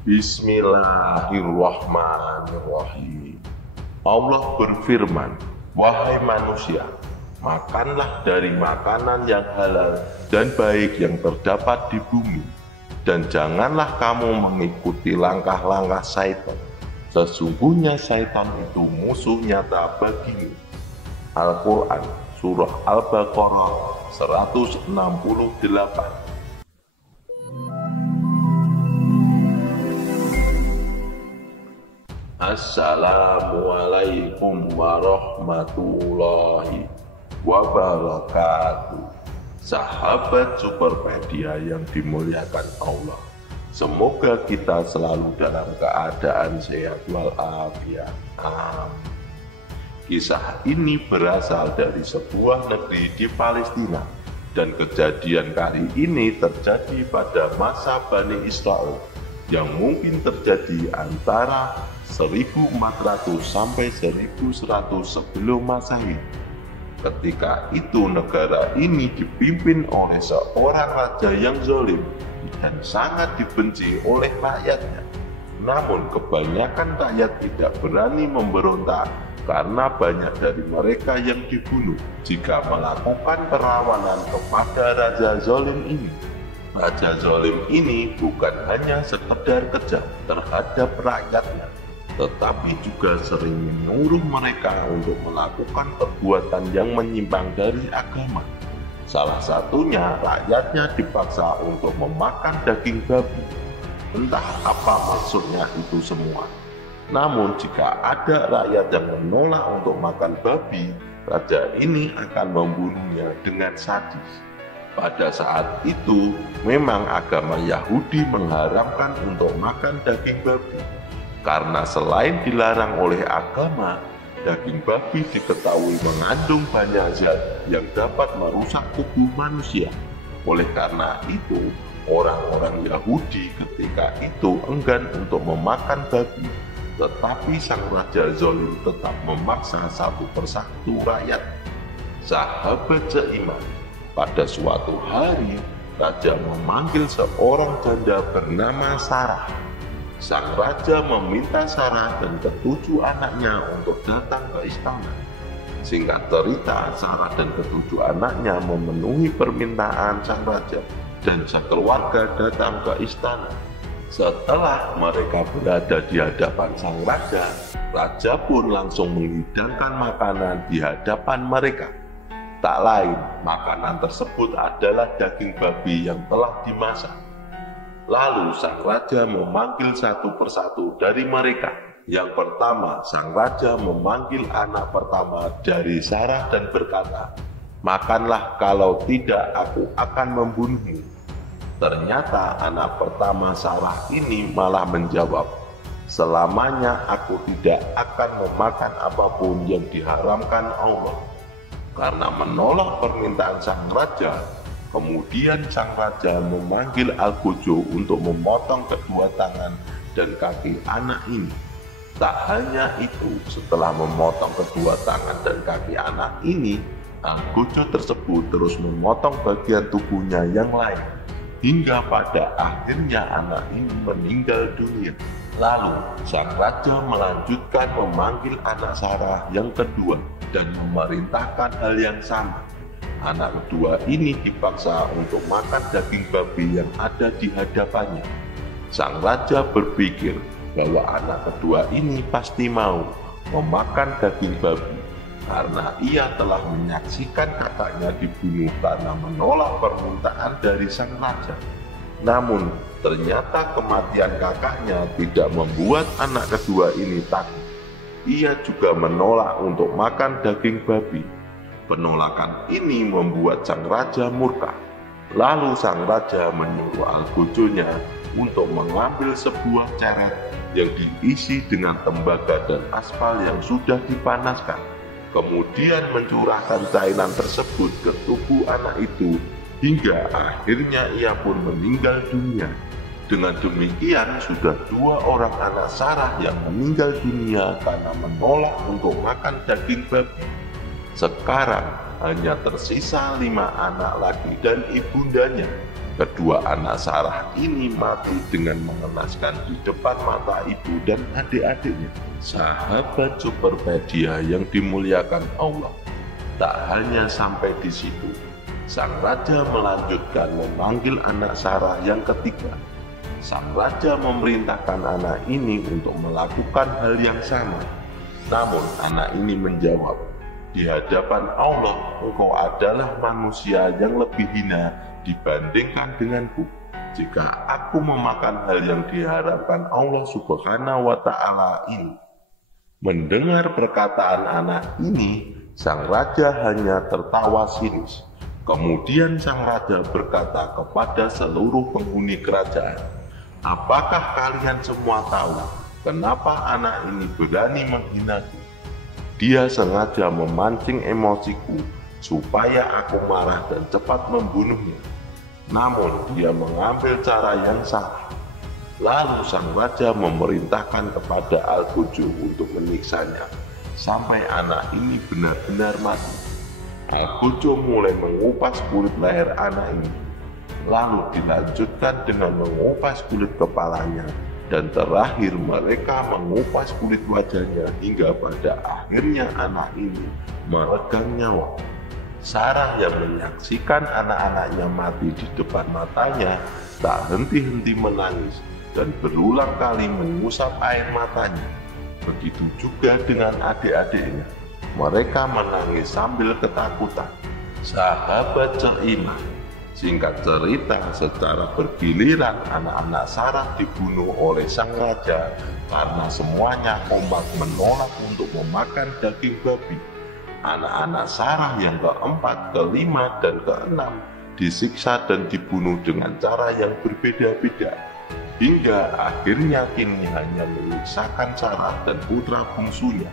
Bismillahirrahmanirrahim. Allah berfirman, "Wahai manusia, makanlah dari makanan yang halal dan baik yang terdapat di bumi, dan janganlah kamu mengikuti langkah-langkah syaitan. Sesungguhnya syaitan itu musuh nyata bagimu." Al-Quran, Surah Al-Baqarah 168. Assalamualaikum warahmatullahi wabarakatuh. Sahabat Superpedia yang dimuliakan Allah, semoga kita selalu dalam keadaan sehat walafiat. Amin. Kisah ini berasal dari sebuah negeri di Palestina, dan kejadian kali ini terjadi pada masa Bani Israel yang mungkin terjadi antara 1400 sampai 1100 sebelum Masehi. Ketika itu negara ini dipimpin oleh seorang raja yang zalim dan sangat dibenci oleh rakyatnya. Namun kebanyakan rakyat tidak berani memberontak karena banyak dari mereka yang dibunuh jika melakukan perlawanan kepada raja zalim ini. Raja zalim ini bukan hanya sekedar kejam terhadap rakyatnya, tetapi juga sering menyuruh mereka untuk melakukan perbuatan yang menyimpang dari agama. Salah satunya rakyatnya dipaksa untuk memakan daging babi. Entah apa maksudnya itu semua. Namun jika ada rakyat yang menolak untuk makan babi, raja ini akan membunuhnya dengan sadis. Pada saat itu, memang agama Yahudi mengharamkan untuk makan daging babi. Karena selain dilarang oleh agama, daging babi diketahui mengandung banyak zat yang dapat merusak tubuh manusia. Oleh karena itu, orang-orang Yahudi ketika itu enggan untuk memakan babi. Tetapi sang raja zalim tetap memaksa satu persatu rakyat. Sahabat seiman, pada suatu hari, raja memanggil seorang janda bernama Sarah. Sang raja meminta Sarah dan ketujuh anaknya untuk datang ke istana. Singkat cerita, Sarah dan ketujuh anaknya memenuhi permintaan sang raja dan sekeluarga datang ke istana. Setelah mereka berada di hadapan sang raja, raja pun langsung menghidangkan makanan di hadapan mereka. Tak lain, makanan tersebut adalah daging babi yang telah dimasak. Lalu sang raja memanggil satu persatu dari mereka. Yang pertama, sang raja memanggil anak pertama dari Sarah dan berkata, "Makanlah, kalau tidak aku akan membunuhmu." Ternyata anak pertama Sarah ini malah menjawab, "Selamanya aku tidak akan memakan apapun yang diharamkan Allah." Karena menolak permintaan sang raja, kemudian sang raja memanggil Al-Gojo untuk memotong kedua tangan dan kaki anak ini. Tak hanya itu, setelah memotong kedua tangan dan kaki anak ini, Al-Gojo tersebut terus memotong bagian tubuhnya yang lain, hingga pada akhirnya anak ini meninggal dunia. Lalu sang raja melanjutkan memanggil anak Sarah yang kedua dan memerintahkan hal yang sama. Anak kedua ini dipaksa untuk makan daging babi yang ada di hadapannya. Sang raja berpikir bahwa anak kedua ini pasti mau memakan daging babi karena ia telah menyaksikan kakaknya dibunuh karena menolak permintaan dari sang raja. Namun ternyata kematian kakaknya tidak membuat anak kedua ini takut. Ia juga menolak untuk makan daging babi. Penolakan ini membuat sang raja murka. Lalu sang raja menyuruh Al-Gojonya untuk mengambil sebuah ceret yang diisi dengan tembaga dan aspal yang sudah dipanaskan. Kemudian mencurahkan cairan tersebut ke tubuh anak itu hingga akhirnya ia pun meninggal dunia. Dengan demikian sudah 2 orang anak Sarah yang meninggal dunia karena menolak untuk makan daging babi. Sekarang hanya tersisa 5 anak lagi dan ibundanya. Kedua anak Sarah ini mati dengan mengenaskan di depan mata ibu dan adik-adiknya. Sahabat Superpedia yang dimuliakan Allah, tak hanya sampai di situ. Sang raja melanjutkan memanggil anak Sarah yang ketiga. Sang raja memerintahkan anak ini untuk melakukan hal yang sama. Namun anak ini menjawab, "Di hadapan Allah, engkau adalah manusia yang lebih hina dibandingkan denganku. Jika aku memakan hal yang diharapkan Allah Subhanahu wa Ta'ala ini." Mendengar perkataan anak ini, sang raja hanya tertawa sinis. Kemudian sang raja berkata kepada seluruh penghuni kerajaan, "Apakah kalian semua tahu kenapa anak ini berani menghinaku? Dia sengaja memancing emosiku supaya aku marah dan cepat membunuhnya. Namun dia mengambil cara yang salah." Lalu sang raja memerintahkan kepada Al-Quju untuk menyiksanya sampai anak ini benar-benar mati. Al-Quju mulai mengupas kulit leher anak ini, lalu dilanjutkan dengan mengupas kulit kepalanya, dan terakhir mereka mengupas kulit wajahnya hingga pada akhirnya anak ini meregang nyawa. Sarah yang menyaksikan anak-anaknya mati di depan matanya tak henti-henti menangis dan berulang kali mengusap air matanya. Begitu juga dengan adik-adiknya. Mereka menangis sambil ketakutan. Sahabat seiman, singkat cerita, secara bergiliran anak-anak Sarah dibunuh oleh sang raja karena semuanya kompak menolak untuk memakan daging babi. Anak-anak Sarah yang keempat, kelima, dan keenam disiksa dan dibunuh dengan cara yang berbeda-beda, hingga akhirnya kini hanya menyisakan Sarah dan putra bungsunya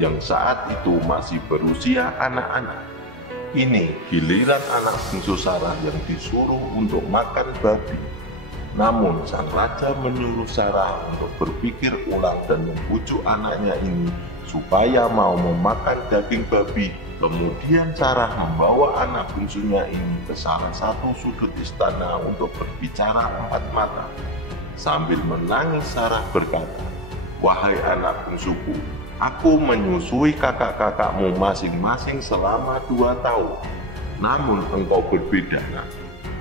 yang saat itu masih berusia anak-anak. Kini giliran anak bungsu Sarah yang disuruh untuk makan babi. Namun sang raja menyuruh Sarah untuk berpikir ulang dan membujuk anaknya ini supaya mau memakan daging babi. Kemudian Sarah membawa anak bungsunya ini ke salah satu sudut istana untuk berbicara empat mata. Sambil menangis Sarah berkata, "Wahai anak bungsuku, aku menyusui kakak-kakakmu masing-masing selama 2 tahun. Namun engkau berbeda, nak.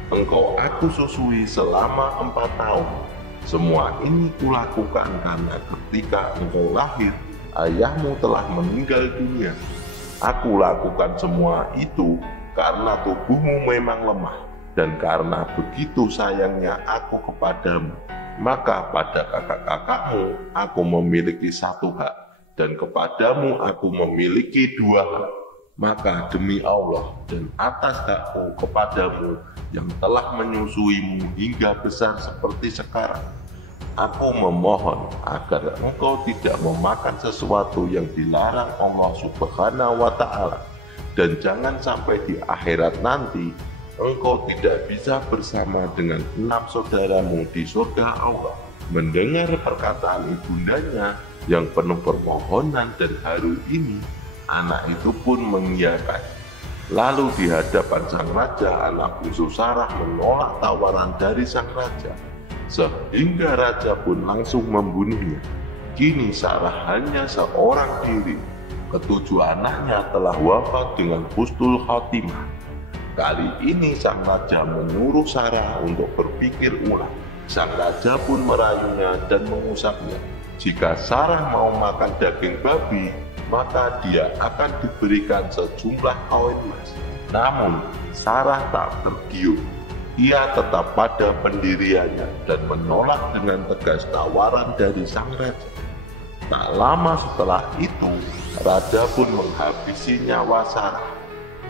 Engkau aku susui selama 4 tahun. Semua ini kulakukan karena ketika engkau lahir, ayahmu telah meninggal dunia. Aku lakukan semua itu karena tubuhmu memang lemah, dan karena begitu sayangnya aku kepadamu. Maka pada kakak-kakakmu aku memiliki 1 hak, dan kepadamu aku memiliki 2 hak. Maka demi Allah dan atas hakku kepadamu yang telah menyusuimu hingga besar seperti sekarang, aku memohon agar engkau tidak memakan sesuatu yang dilarang Allah Subhanahu wa Ta'ala, dan jangan sampai di akhirat nanti engkau tidak bisa bersama dengan 6 saudaramu di surga Allah." Mendengar perkataan ibundanya yang penuh permohonan dan haru ini, anak itu pun mengiyakan. Lalu di hadapan sang raja, anak bungsu Sarah menolak tawaran dari sang raja, sehingga raja pun langsung membunuhnya. Kini Sarah hanya seorang diri. Ke-7 anaknya telah wafat dengan husnul khotimah. Kali ini sang raja menyuruh Sarah untuk berpikir ulang. Sang raja pun merayunya dan mengusapnya. Jika Sarah mau makan daging babi, maka dia akan diberikan sejumlah koin emas. Namun Sarah tak tergiur. Ia tetap pada pendiriannya dan menolak dengan tegas tawaran dari sang raja. Tak lama setelah itu, raja pun menghabisi nyawa Sarah.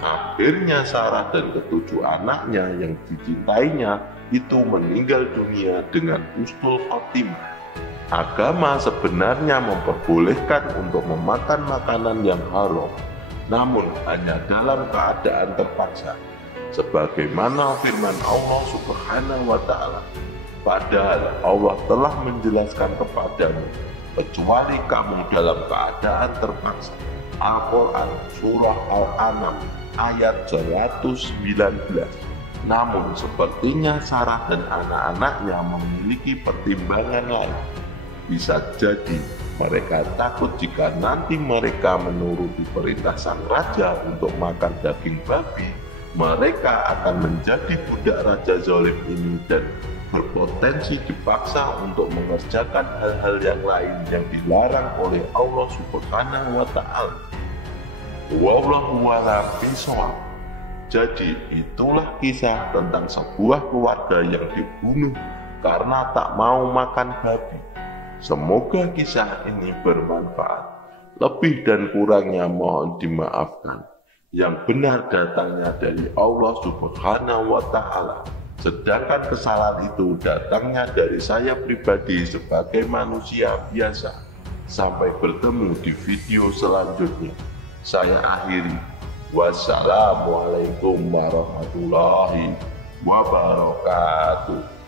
Akhirnya Sarah dan ke-7 anaknya yang dicintainya itu meninggal dunia dengan husnul khotimah. Agama sebenarnya memperbolehkan untuk memakan makanan yang haram, namun hanya dalam keadaan terpaksa. Sebagaimana firman Allah Subhanahu wa Ta'ala, padahal Allah telah menjelaskan kepadamu, kecuali kamu dalam keadaan terpaksa. Al-Quran Surah Al-An'am ayat 119. Namun sepertinya Sarah dan anak-anaknya memiliki pertimbangan lain. Bisa jadi mereka takut jika nanti mereka menuruti perintah sang raja untuk makan daging babi, mereka akan menjadi budak raja zalim ini dan berpotensi dipaksa untuk mengerjakan hal-hal yang lain yang dilarang oleh Allah Subhanahu wa Ta'ala. Wallahu a'lam bishawab. Jadi itulah kisah tentang sebuah keluarga yang dibunuh karena tak mau makan babi. Semoga kisah ini bermanfaat. Lebih dan kurangnya mohon dimaafkan. Yang benar datangnya dari Allah Subhanahu wa Ta'ala. Sedangkan kesalahan itu datangnya dari saya pribadi sebagai manusia biasa. Sampai bertemu di video selanjutnya. Saya akhiri. Wassalamualaikum warahmatullahi wabarakatuh.